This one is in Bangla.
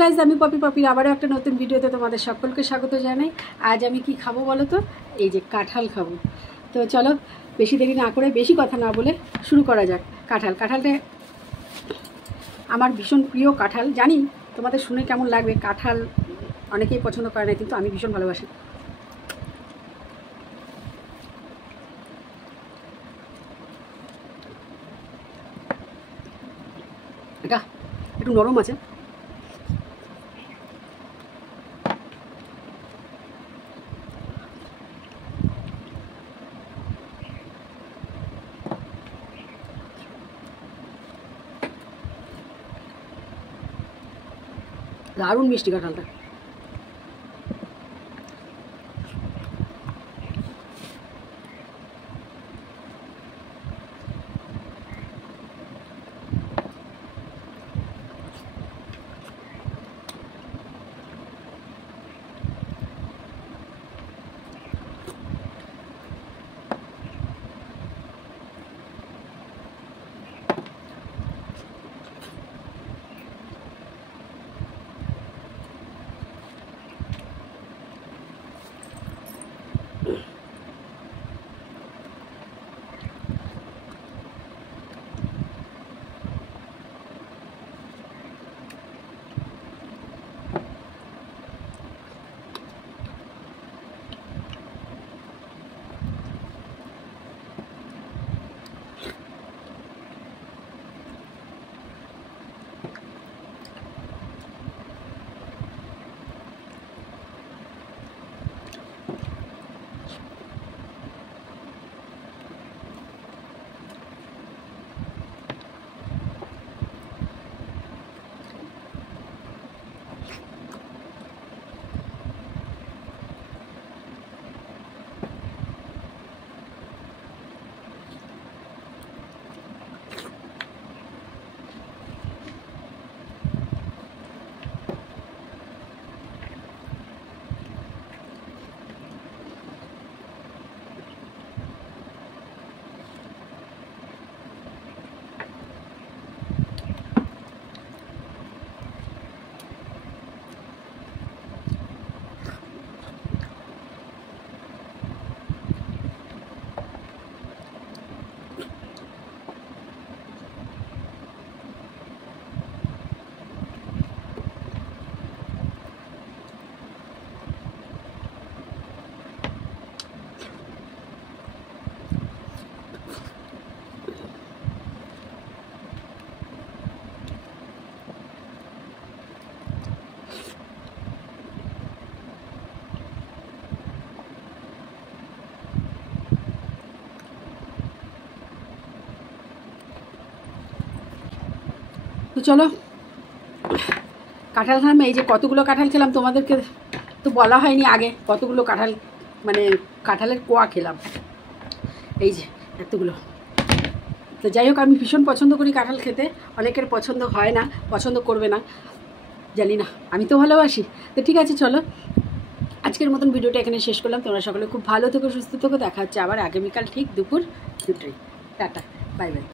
গাইজ, আমি পপির আবারও একটা নতুন ভিডিওতে তোমাদের সকলকে স্বাগত জানাই। আজ আমি কি খাবো বলো তো? এই যে কাঁঠাল খাবো। তো চলো বেশি দেরি না করে, বেশি কথা না বলে শুরু করা যাক। কাঁঠালটা আমার ভীষণ প্রিয় কাঁঠাল। জানি তোমাদের শুনে কেমন লাগবে, কাঁঠাল অনেকেই পছন্দ করে না, কিন্তু আমি ভীষণ ভালোবাসি। এটা একটু নরম আছে। দারুণ মিষ্টি কাঁঠালটা। তো চলো কাঁঠাল খেলাম। এই যে কতগুলো কাঁঠাল খেলাম তোমাদেরকে তো বলা হয়নি আগে, কতগুলো কাঁঠাল মানে কাঁঠালের কোয়া খেলাম। এই যে এতগুলো। তো যাই হোক, আমি ভীষণ পছন্দ করি কাঁঠাল খেতে। অনেকের পছন্দ হয় না, পছন্দ করবে না জানি না, আমি তো ভালোবাসি। তো ঠিক আছে, চলো আজকের মতন ভিডিওটা এখানে শেষ করলাম। তোমরা সকলে খুব ভালো থেকো, সুস্থ থেকো। দেখা হচ্ছে আবার আগামীকাল ঠিক দুপুর 2টায়। Tata, bye bye.